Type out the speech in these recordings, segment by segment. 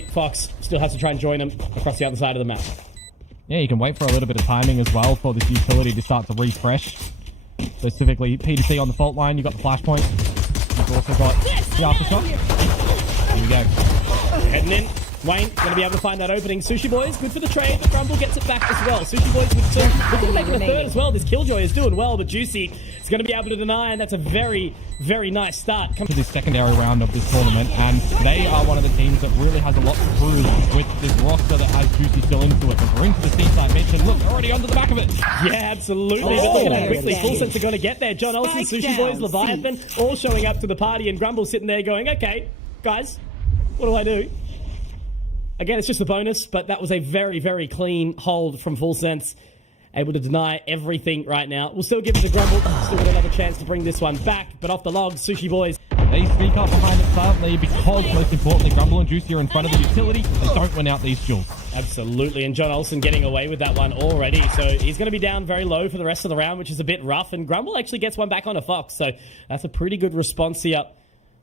Fox still has to try and join him across the other side of the map. Yeah, you can wait for a little bit of timing as well for this utility to start to refresh. Specifically, P2C on the fault line, you've got the flashpoint. You've also got the aftershock. There we go. Heading in. Wayne going to be able to find that opening. Sushi Boys, good for the trade, but Grumble gets it back as well. Sushi Boys with two. Looking to make it a third as well. This Killjoy is doing well, but Juicy is going to be able to deny, and that's a very, very nice start. Come to this secondary round of this tournament, and they are one of the teams that really has a lot to prove with this roster that has Juicy still into it. But we're into the seaside Mitch, and look, already onto the back of it. Yeah, absolutely. But look at how quickly Full Sense are going to get there. John Olsen, Sushi Boys, Leviathan, all showing up to the party, and Grumble sitting there going, okay, guys, what do I do? Again, it's just a bonus, but that was a very, very clean hold from Full Sense. Able to deny everything right now. We'll still give it to Grumble. Still got another chance to bring this one back, but off the logs, Sushi Boys. They sneak up behind it silently because, most importantly, Grumble and Juicy are in front of the utility. They don't win out these duels. Absolutely, and John Olsen getting away with that one already. So he's going to be down very low for the rest of the round, which is a bit rough. And Grumble actually gets one back on a Fox, so that's a pretty good response here.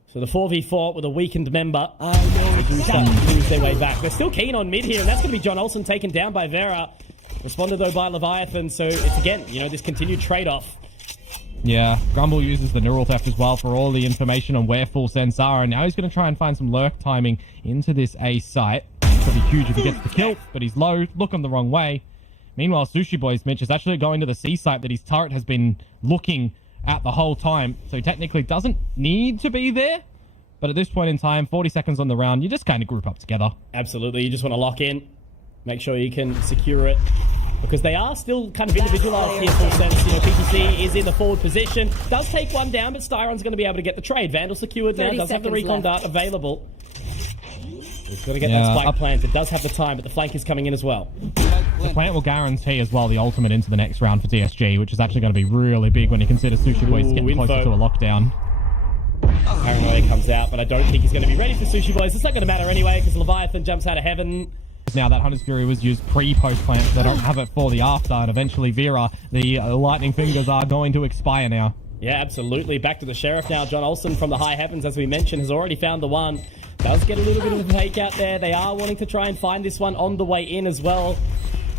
So the 4v4 with a weakened member. Lose their way back. They're still keen on mid here, and that's going to be John Olsen taken down by Vera. Responded, though, by Leviathan. So it's, again, you know, this continued trade-off. Yeah, Grumble uses the neural theft as well for all the information on where Full Sense are, and now he's going to try and find some lurk timing into this A site. It's going to be huge if he gets the kill, but he's low, looking the wrong way. Meanwhile, Sushi Boy's Mitch is actually going to the C site that his turret has been looking at the whole time, so he technically doesn't need to be there. But at this point in time, 40 seconds on the round, you just kind of group up together. Absolutely, you just want to lock in, make sure you can secure it, because they are still kind of individualized here. Full Sense, you know, PTC is in the forward position, does take one down, but Styron's going to be able to get the trade. Vandal secured now, does have the recon dart available. He's got to get that spike planted. Does have the time, but the flank is coming in as well. The plant will guarantee as well the ultimate into the next round for DSG, which is actually going to be really big when you consider Sushi Boys getting closer to a lockdown. Paranoia comes out, but I don't think he's going to be ready for Sushi Boys. It's not going to matter anyway, because Leviathan jumps out of heaven. Now that Hunter's Fury was used pre-post plant, so they don't have it for the after, and eventually Vera, the lightning fingers are going to expire now. Yeah, absolutely. Back to the Sheriff now. John Olsen from the high heavens, as we mentioned, has already found the one. Does get a little bit of a fake out there. They are wanting to try and find this one on the way in as well.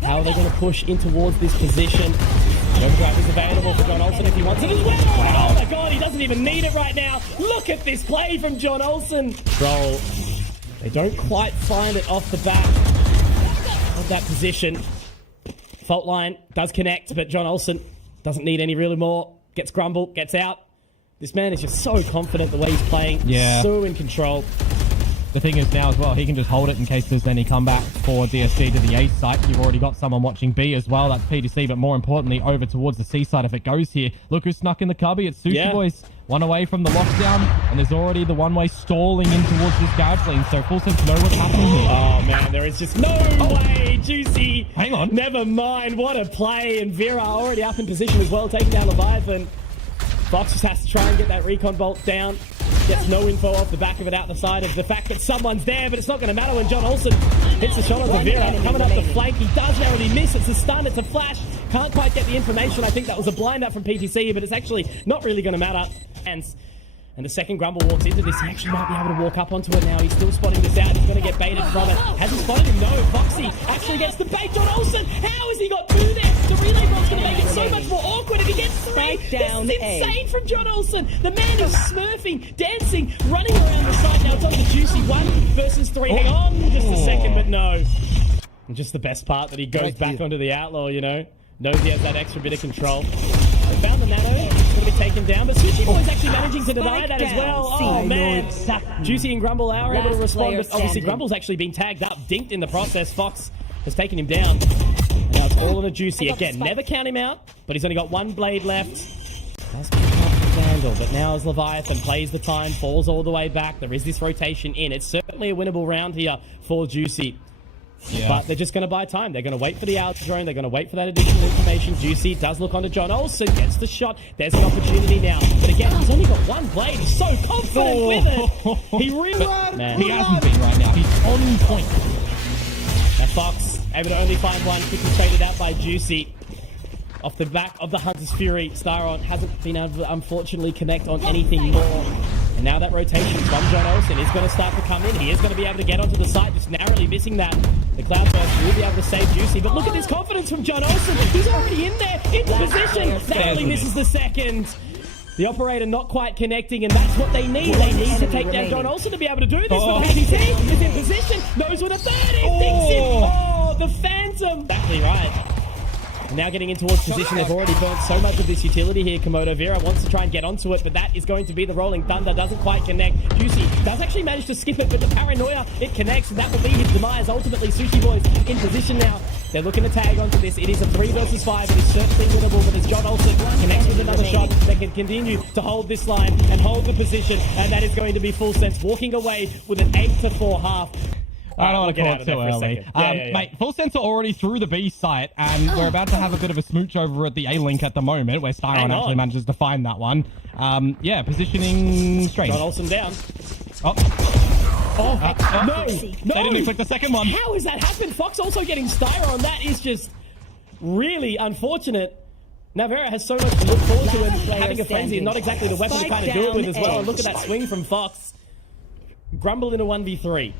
How are they going to push in towards this position? Overdrive is available for John Olsen if he wants it as well. Wow. Oh my god, he doesn't even need it right now. Look at this play from John Olsen. Roll. They don't quite find it off the back of that position. Fault line does connect, but John Olsen doesn't need any really more. Gets Grumble, gets out. This man is just so confident the way he's playing. Yeah. So in control. The thing is now as well, he can just hold it in case there's any comeback for DSG to the A site. You've already got someone watching B as well. That's P2C, but more importantly, over towards the C side if it goes here. Look who's snuck in the cubby. It's Sushi Boys. One away from the lockdown, and there's already the one-way stalling in towards this garage lane, so Full Sense know what's happening here. Oh man, there is just no way. Juicy. Hang on. Never mind. What a play. And Vera already up in position as well, taking down Leviathan. Fox just has to try and get that recon bolt down. Gets no info off the back of it out the side of the fact that someone's there, but it's not going to matter when John Olsen hits the shot on Vera. Coming up the flank, he does narrowly miss. It's a stun, it's a flash. Can't quite get the information. I think that was a blind up from PTC, but it's actually not really going to matter. And the second Grumble walks into this, he actually might be able to walk up onto it now. He's still spotting this out. He's going to get baited from it. Has he spotted him? No. Foxy actually gets the bait. John Olsen, how has he got two there? The relay ball's going to make it so much more awkward if he gets three. This is insane from John Olsen. The man is smurfing, dancing, running around the side. Now it's on to Juicy. 1 versus 3. Hang on just a second, but no. And just the best part that he goes back onto the outlaw, you know. Knows he has that extra bit of control. They found the nano. It's going to be taken down, but Sushi Boy's actually managing to deny that as well. Oh, man. Juicy and Grumble are able to respond, but obviously Grumble's actually been tagged up, dinked in the process. Fox has taken him down. And now it's all on a Juicy. Again, never count him out, but he's only got one blade left. Does pick up the Vandal, but now as Leviathan plays the time, falls all the way back. There is this rotation in. It's certainly a winnable round here for Juicy. Yeah. But they're just going to buy time. They're going to wait for the outer drone. They're going to wait for that additional information. Juicy does look onto John Olsen. Gets the shot. There's an opportunity now. But again, he's only got one blade. He's so confident with it. He man. He hasn't been right now. He's on point. Now Fox able to only find one. Quickly traded out by Juicy. Off the back of the Hunter's Fury, Styron hasn't been able to unfortunately connect on anything more. And now that rotation from John Olsen is going to start to come in. He is going to be able to get onto the site, just narrowly missing that. The Cloudburst will be able to save Juicy, but look at this confidence from John Olsen. He's already in there, into position. Narrowly misses the second. The operator not quite connecting, and that's what they need. They need to take down John Olsen to be able to do this. But VCT is in position, knows where the third is, thinks it. Oh, the Phantom. Exactly right. And now getting in towards position, they've already burnt so much of this utility here. Komodo Vera wants to try and get onto it, but that is going to be the Rolling Thunder. Doesn't quite connect. Juicy does actually manage to skip it, but the Paranoia, it connects, and that will be his demise. Ultimately, Sushi Boys in position now. They're looking to tag onto this. It is a 3 versus 5. It is certainly winnable, but as John Olsen connects with another shot, they can continue to hold this line and hold the position, and that is going to be Full Sense walking away with an 8-4 half. I don't want to call it too early. Mate, Full Sense are already through the B site, and we're about to have a bit of a smooch over at the A link at the moment, where Styron actually manages to find that one. Yeah, positioning straight. John Olsen down. No! They didn't inflict the second one. How has that happened? Fox also getting Styron. That is just really unfortunate. Now Vera has so much to look forward to, and having a frenzy is not exactly the weapon to kind of do it with as well. And look at that swing from Fox. Grumble in a 1v3.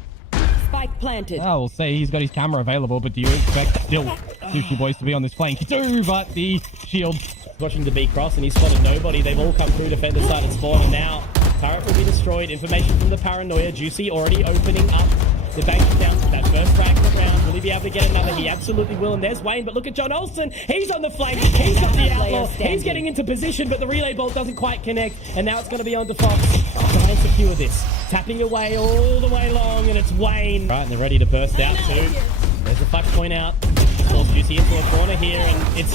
Spike planted. Oh, we'll see. He's got his camera available, but do you expect still Sushi Boys to be on this flank? You do, but the shield. Watching the B cross, and he's spotted nobody. They've all come through defender side and spawn, and now turret will be destroyed. Information from the Paranoia. Juicy already opening up the bank down to that first fragment round. Will he be able to get another? He absolutely will. And there's Wayne, but look at John Olsen. He's on the flank. He's got the outlaw. He's getting into position, but the relay bolt doesn't quite connect. And now it's going to be on to Fox. Try and secure this. Tapping away all the way long, and it's Wayne. Right, and they're ready to burst out too. There's the flash point out. Falls Juicy into a corner here, and it's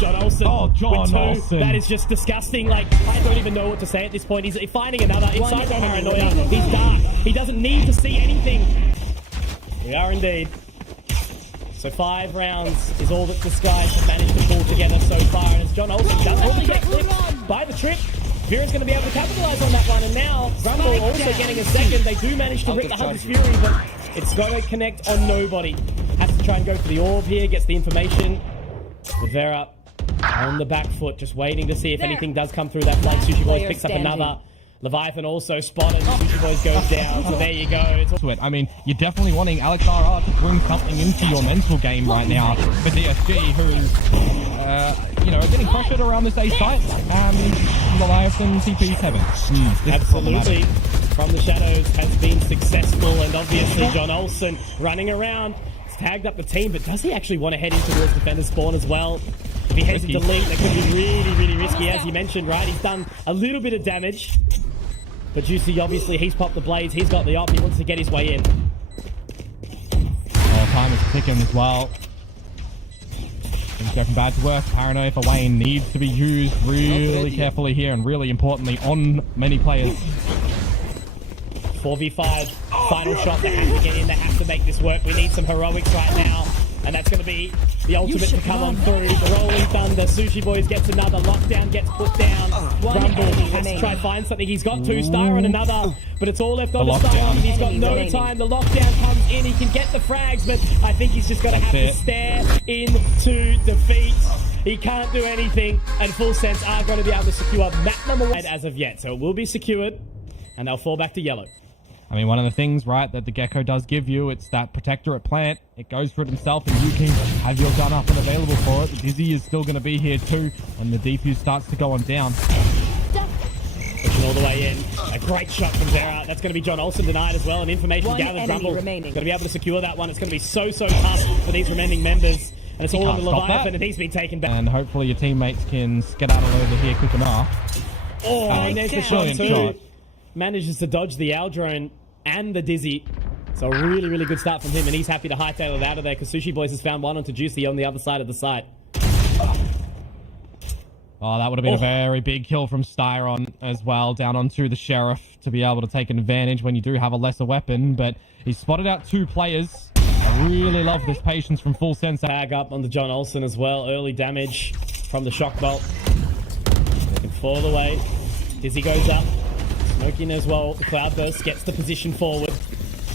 John Olsen. Oh, John Olsen. That is just disgusting. Like, I don't even know what to say at this point. He's finding another inside the Paranoia. He's dark. He doesn't need to see anything. We are indeed. So 5 rounds is all that the Skies have managed to pull together so far. And as John Olsen does actually get clipped by the trip, Vera's going to be able to capitalize on that one. And now Grumble also getting a second. They do manage to rip the Hunter's Fury, but it's going to connect on nobody. Has to try and go for the orb here. Gets the information. With Vera on the back foot, just waiting to see if anything does come through that flank. Sushi Boys picks up another. Leviathan also spotted. Sushi Boys goes down. So there you go. I mean, you're definitely wanting Alex RR to bring something into your mental game right now for DSG, who is, you know, getting pressured around this A site. Leviathan TP's heaven. Absolutely. From the shadows has been successful, and obviously John Olsen running around. He's tagged up the team, but does he actually want to head in towards defender spawn as well? If he heads into link, that could be really, really risky, as you mentioned, right? He's done a little bit of damage. But Juicy, obviously, he's popped the blades. He's got the op. He wants to get his way in. Oh, time is ticking as well. Things go from bad to worse. Paranoia for Wayne needs to be used really carefully here, and really importantly on many players. 4v5, final shot. They have to get in. They have to make this work. We need some heroics right now. And that's going to be the ultimate to come on through. The Rolling Thunder. Sushi Boys gets another. Lockdown gets put down. Grumble has to try and find something. He's got 2 star and another. But it's all left on the Styron. He's got no time. The lockdown comes in. He can get the frags, but I think he's just going to have to stare into defeat. He can't do anything. And Full Sense are going to be able to secure map number 1 as of yet. So it will be secured. And they'll fall back to yellow. I mean, one of the things, right, that the Gecko does give you, it's that protector at plant. It goes for it himself, and you can have your gun up and available for it. The Dizzy is still going to be here too, and the defuse starts to go on down. Pushing all the way in. A great shot from Vera. That's going to be John Olsen denied as well, and information gathered. Grumble going to be able to secure that one. It's going to be so tough for these remaining members. And it's all on the Leviathan, and he's been taken back. And hopefully your teammates can skedaddle over here quick enough. Oh, and there's the shot too. Manages to dodge the Owl drone and the Dizzy. So a really, really good start from him, and he's happy to hightail it out of there because Sushi Boys has found one onto Juicy on the other side of the site. Oh, that would have been a very big kill from Styron as well, down onto the Sheriff to be able to take an advantage when you do have a lesser weapon, but he's spotted out 2 players. I really love this patience from Full Sense. Tag up onto John Olsen as well. Early damage from the shock bolt. They can fall away. Dizzy goes up. Smoking as well. The Cloudburst gets the position forward.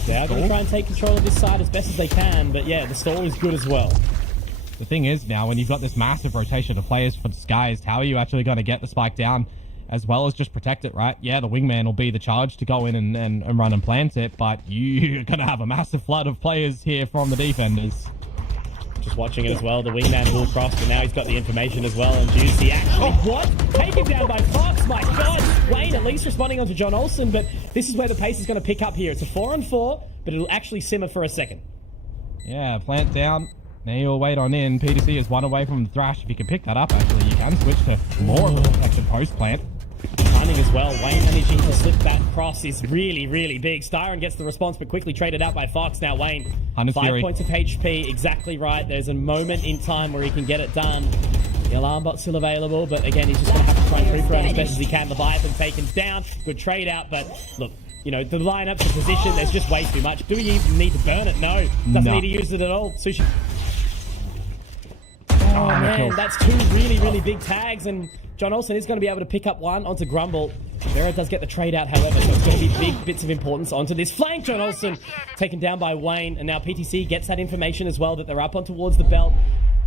They're going to try and take control of this side as best as they can, but yeah, the stall is good as well. The thing is now, when you've got this massive rotation of players for Disguised, how are you actually going to get the spike down? as well as just protect it, right? Yeah, the wingman will be the charge to go in and run and plant it, but you're going to have a massive flood of players here from the defenders. Just watching it as well. The wingman will cross, but now he's got the information as well. And Juicy actually, what? Taken down by Fox. My God. Wayne at least responding onto John Olsen, but this is where the pace is going to pick up here. It's a 4-on-4, but it'll actually simmer for a second. Yeah, plant down. Now you'll wait on in. PTC is one away from the Thrash. If you can pick that up, actually, you can switch to more of a protected post plant. Timing as well. Wayne managing to slip that cross is really, really big. Styron gets the response, but quickly traded out by Fox. Now Wayne, 5 points of HP. Exactly right. There's a moment in time where he can get it done. The alarm bot's still available, but again, he's just going to have to try and creep around as best as he can. Leviathan taken down. Good trade out, but look, you know, the lineup, the position, there's just way too much. Do we even need to burn it? No. Doesn't need to use it at all. Sushi. Oh, man, that's 2 really, really big tags, and John Olsen is going to be able to pick up one onto Grumble. Vera does get the trade out, however, so it's going to be big bits of importance onto this flank. John Olsen taken down by Wayne, and now PTC gets that information as well that they're up on towards the belt.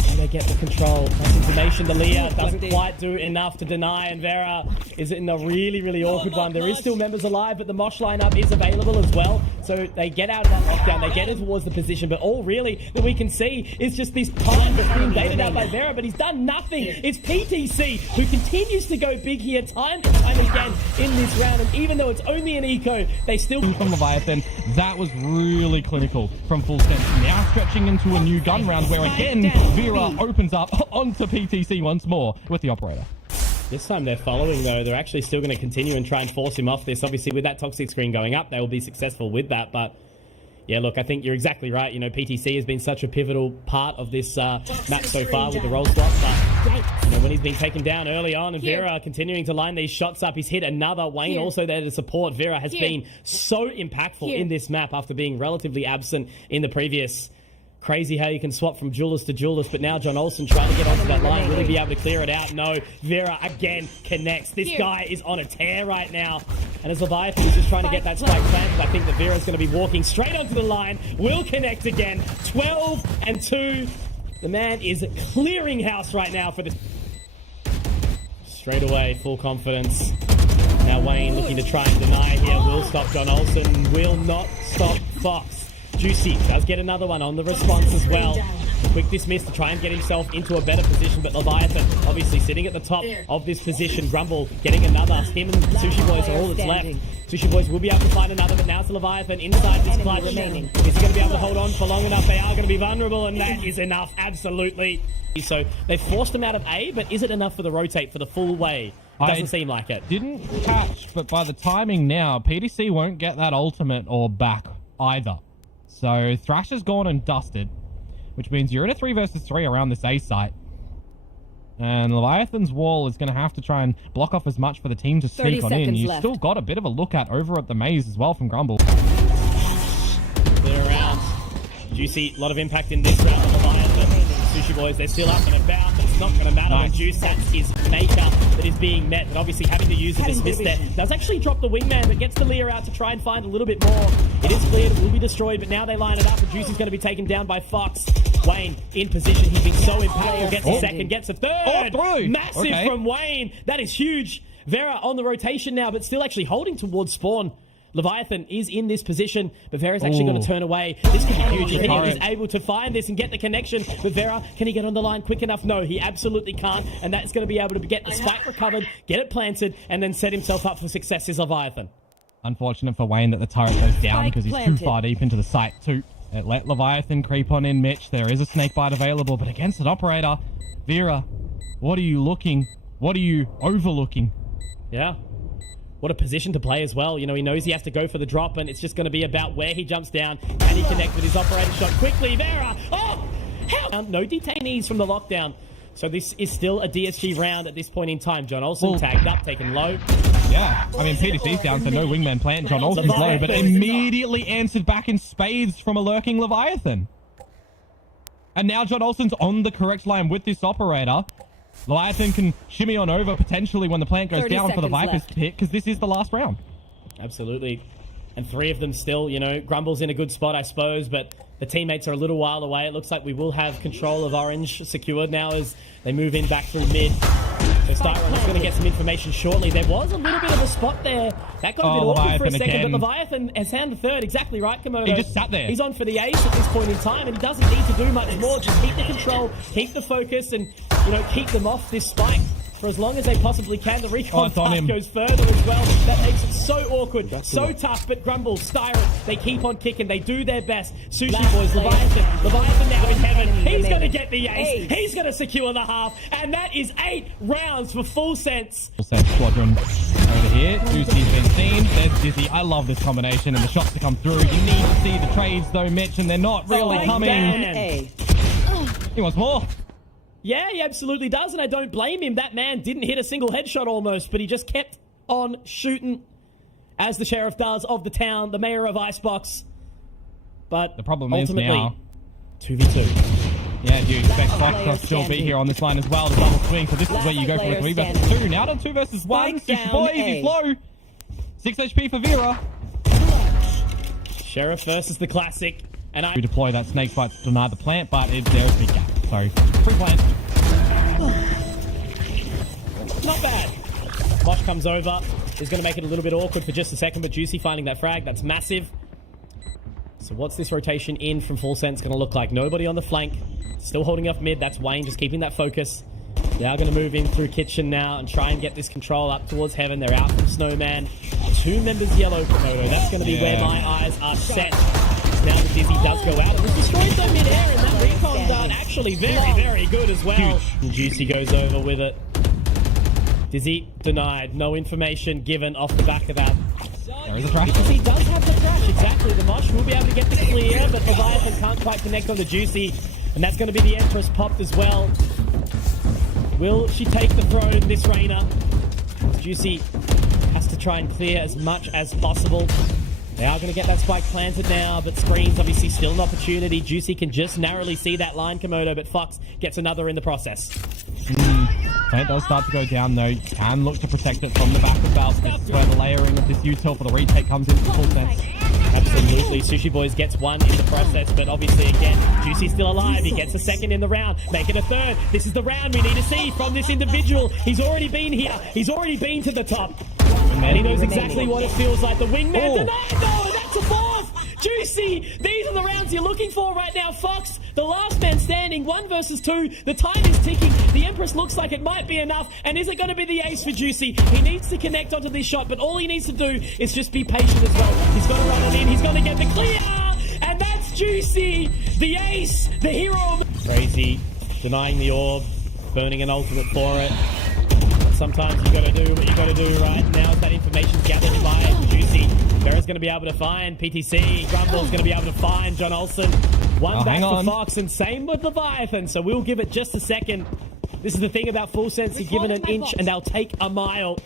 And they get the control. That's information. The Leah doesn't quite do enough to deny, and Vera is in a really, really awkward one. There is still members alive, but the Mosh lineup is available as well. So they get out of that lockdown. They get in towards the position, but all really that we can see is just this time that's being baited out by Vera, but he's done nothing. It's PTC who continues to go big here time and time again in this round, and even though it's only an eco, they still... From Leviathan, that was really clinical from full sense. Now stretching into a new gun round where again, Vera opens up onto PTC once more with the operator. This time they're following, though. They're actually still going to continue and try and force him off this. Obviously, with that toxic screen going up, they will be successful with that. But, yeah, look, I think you're exactly right. You know, PTC has been such a pivotal part of this map so far with the roll swap. But, you know, when he's been taken down early on and Vera continuing to line these shots up, he's hit another. Wayne also there to support. Vera has been so impactful in this map after being relatively absent in the previous... Crazy how you can swap from Julius to Julius, but now John Olsen trying to get onto that line, really be able to clear it out. No, Vera again connects. This guy is on a tear right now. And as Leviathan is just trying to get that spike planted, I think that Vera's going to be walking straight onto the line. Will connect again. 12-2. The man is clearing house right now for this. Straight away, full confidence. Now Wayne looking to try and deny here. Will stop John Olsen. Will not stop Fox. Juicy does get another one on the response as well. Quick dismiss to try and get himself into a better position, but Leviathan obviously sitting at the top of this position. Grumble getting another. Him and Sushi Boys are all that's left. Sushi Boys will be able to find another, but now it's Leviathan inside this clutch. Is he going to be able to hold on for long enough? They are going to be vulnerable, and that is enough, absolutely. So they've forced him out of A, but is it enough for the rotate for the full way? Doesn't seem like it. Didn't catch, but by the timing now, PTC won't get that ultimate or back either. So Thrash has gone and dusted, which means you're in a 3 versus 3 around this A site. And Leviathan's wall is going to have to try and block off as much for the team to sneak on in. You've still got a bit of a look at over at the maze as well from Grumble. They're around. Juicy, a lot of impact in this round. Leviathan, Sushi Boys, they're still up and about, but it's not going to matter when Juice, that's his maker that is being met. But obviously having to use the dismiss there. Does actually drop the wingman, but gets the Lear out to try and find a little bit more. It is cleared, it will be destroyed, but now they line it up, and Juicy's going to be taken down by Fox. Wayne in position, he's been so impactful, gets a second, gets a third. Massive from Wayne, that is huge. Vera on the rotation now, but still actually holding towards spawn. Leviathan is in this position, but Vera's actually going to turn away. This could be huge. He is able to find this and get the connection, but Vera, can he get on the line quick enough? No, he absolutely can't, and that's going to be able to get the spike recovered, get it planted, and then set himself up for success as Leviathan. Unfortunate for Wayne that the turret goes down because he's too far deep into the site too. It let Leviathan creep on in, Mitch. There is a snakebite available, but against an operator, Vera, what are you looking? What are you overlooking? Yeah. What a position to play as well. You know, he knows he has to go for the drop, and it's just going to be about where he jumps down. Can he connect with his operator shot quickly? Vera! Oh! How? No detainees from the lockdown. So this is still a DSG round at this point in time. John Olsen tagged up, taken low. Yeah, I mean, PTC's down, so no wingman plant. John Olsen's low, but immediately answered back in spades from a lurking Leviathan. And now John Olsen's on the correct line with this operator. Leviathan can shimmy on over potentially when the plant goes down for the Viper's pit, because this is the last round. Absolutely. And 3 of them still, you know, Grumble's in a good spot, I suppose, but the teammates are a little while away. It looks like we will have control of Orange secured now as they move in back through mid. So Styron is going to get some information shortly. There was a little bit of a spot there. That got a bit awkward for a second, again. but Leviathan has found the third. Exactly right, Komodo. He just sat there. He's on for the ace at this point in time, and he doesn't need to do much more. Just keep the control, keep the focus, and, you know, keep them off this spike for as long as they possibly can. The recon path goes further as well. That makes it so awkward, so tough. But Grumble, Styron, they keep on kicking. They do their best. Sushi Boys, Leviathan now in heaven. He's going to get the ace. He's going to secure the half. And that is 8 rounds for Full Sense. Full Sense squadron over here. Juicy's been seen. There's Dizzy. I love this combination and the shots to come through. You need to see the trades though, Mitch, and they're not really coming. He wants more. Yeah, he absolutely does, and I don't blame him. That man didn't hit a single headshot almost, but he just kept on shooting, as the sheriff does of the town, the mayor of Icebox. But the problem is now 2v2. Yeah, do you expect Fox to still be here on this line as well? The double swing, so this is where you go for a 3 versus 2. Now to 2 versus 1. Sushi Boys, he's low. 6 HP for Vera. Sheriff versus the classic. And I deploy that snake bite to deny the plant, but there's a big gap. Sorry. Free plant. Not bad. Mosh comes over. Is going to make it a little bit awkward for just a second, but Juicy finding that frag. That's massive. So what's this rotation in from Full Sense going to look like? Nobody on the flank. Still holding off mid. That's Wayne just keeping that focus. They are going to move in through kitchen now and try and get this control up towards heaven. They're out from Snowman. 2 members yellow Komodo. That's going to be where my eyes are set. Now the Dizzy does go out. It was destroyed though mid-air, and that recon done actually very, very good as well. And Juicy goes over with it. Dizzy denied. No information given off the back of that. There is a trash. Because he does have the trash, exactly. The Mosh will be able to get the clear, but Leviathan can't quite connect on the Juicy. And that's going to be the Empress popped as well. Will she take the throne, this Reyna? Juicy has to try and clear as much as possible. They are going to get that spike planted now, but Screens obviously still an opportunity. Juicy can just narrowly see that line, Komodo, but Fox gets another in the process. Plant does start to go down though. Can look to protect it from the back of Valve. This is where the layering of this util for the retake comes into Full Sense. Absolutely. Sushi Boys gets 1 in the process, but obviously again, Juicy's still alive. He gets a 2nd in the round, make it a 3rd. This is the round we need to see from this individual. He's already been here. He's already been to the top. And he knows exactly what it feels like. The wingman denied though, and that's a 4th. Juicy, these are the rounds you're looking for right now. Fox, the last man standing, 1 versus 2. The time is ticking. The Empress looks like it might be enough. And is it going to be the ace for Juicy? He needs to connect onto this shot, but all he needs to do is just be patient as well. He's got to run it in. He's going to get the clear. And that's Juicy, the ace, the hero. Crazy, denying the orb, burning an ultimate for it. Sometimes you got to do what you got to do, right? Now that information's gathered by Juicy, Vera's going to be able to find PTC. Grumble's going to be able to find John Olsen. One back for Fox, and same with Leviathan. So we'll give it just a second. This is the thing about Full Sense. You're given an inch, and they'll take a mile.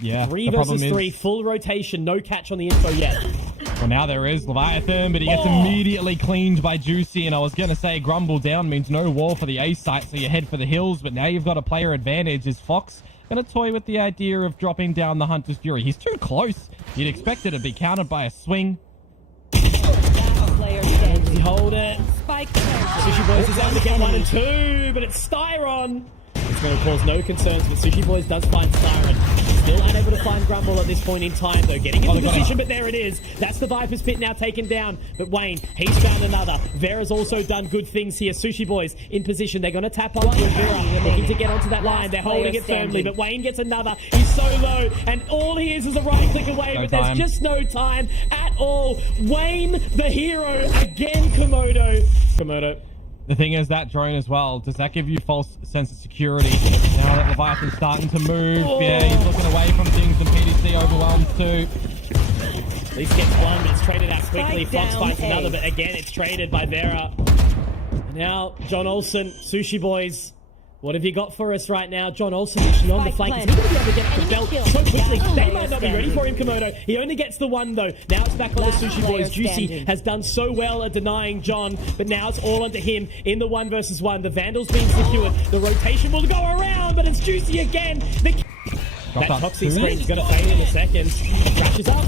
Yeah. 3 versus 3, full rotation. No catch on the info yet. Well, now there is Leviathan, but he gets immediately cleaned by Juicy. And I was going to say Grumble down means no wall for the ace site, so you head for the hills. But now you've got a player advantage. Is Fox going to toy with the idea of dropping down the Hunter's Fury? He's too close. You'd expect it to be countered by a swing. Does he hold it? Sushi Boys is able to get 1 and 2, but it's Styron. It's going to cause no concerns, but Sushi Boys does find Styron. Still unable to find Grumble at this point in time, though. Getting into position, but there it is. That's the Viper's Pit now taken down. But Wayne, he's found another. Vera's also done good things here. Sushi Boys in position. They're going to tap onto Vera, looking to get onto that line. They're holding it firmly, but Wayne gets another. He's so low, and all he is a right click away, but there's just no time at all. Wayne, the hero, again, Komodo. The thing is, that drone as well, does that give you false sense of security? Now that Leviathan's starting to move, yeah, he's looking away from things, and PDC overwhelmed too. At least gets 1, but it's traded out quickly. Fox finds another, but again, it's traded by Vera. Now, John Olsen, Sushi Boys. What have you got for us right now? John Olsen actually on the flank. Is he going to be able to get the belt so quickly? They might not be ready for him, Komodo. He only gets the 1, though. Now it's back on the Sushi Boys. Juicy has done so well at denying John, but now it's all onto him in the 1 versus 1. The Vandal's being secured. The rotation will go around, but it's Juicy again. That Toxic Screen's going to fade in a second. Crashes up.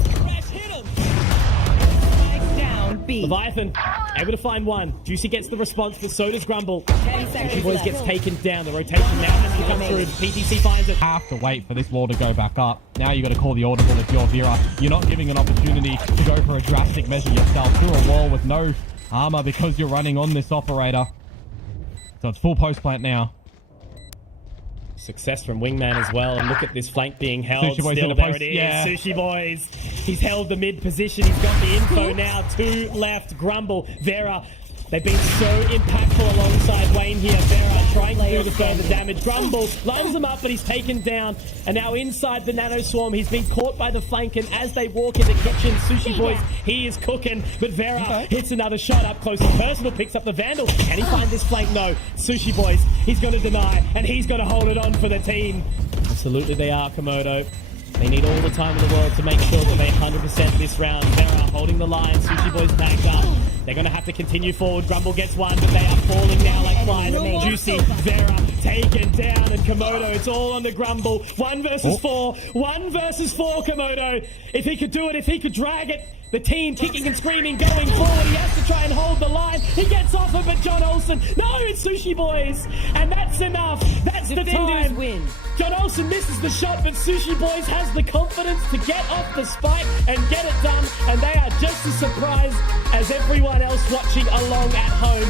B. Leviathan able to find one. Juicy gets the response, but so does Grumble. 10 seconds Boys left. gets taken down. The rotation now has to come through. PTC finds it. Have to wait for this wall to go back up. Now you got to call the audible if you're Vera. You're not giving an opportunity to go for a drastic measure yourself through a wall with no armor because you're running on this operator. So it's full post plant now. Success from Wingman as well. And look at this flank being held. Sushi Boy's Still, in the there post. it is. Yeah. Sushi Boys. He's held the mid position. He's got the info now. 2 left. Grumble. Vera. They've been so impactful alongside Wayne here. Vera trying to do the further damage. Grumble lines him up, but he's taken down. And now inside the Nano Swarm, he's been caught by the flank. And as they walk in the kitchen, Sushi Boys, he is cooking. But Vera hits another shot up close and personal, picks up the Vandal. Can he find this flank? No. Sushi Boys, he's going to deny, and he's going to hold it on for the team. Absolutely they are, Komodo. They need all the time in the world to make sure that they 100% this round. Vera holding the line. Sushi Boys backed up. They're going to have to continue forward. Grumble gets one, but they are falling now like flies. Juicy, Vera taken down, and Komodo, it's all on the Grumble. 1 versus 4. 1 versus 4, Komodo. If he could do it, if he could drag it. The team kicking and screaming, going forward. He has to try and hold the line. He gets off of it, John Olsen. No, it's Sushi Boys. And that's enough. That's the Defenders time. win. John Olsen misses the shot, but Sushi Boys has the confidence to get off the spike and get it done. And they are just as surprised as everyone else watching along at home.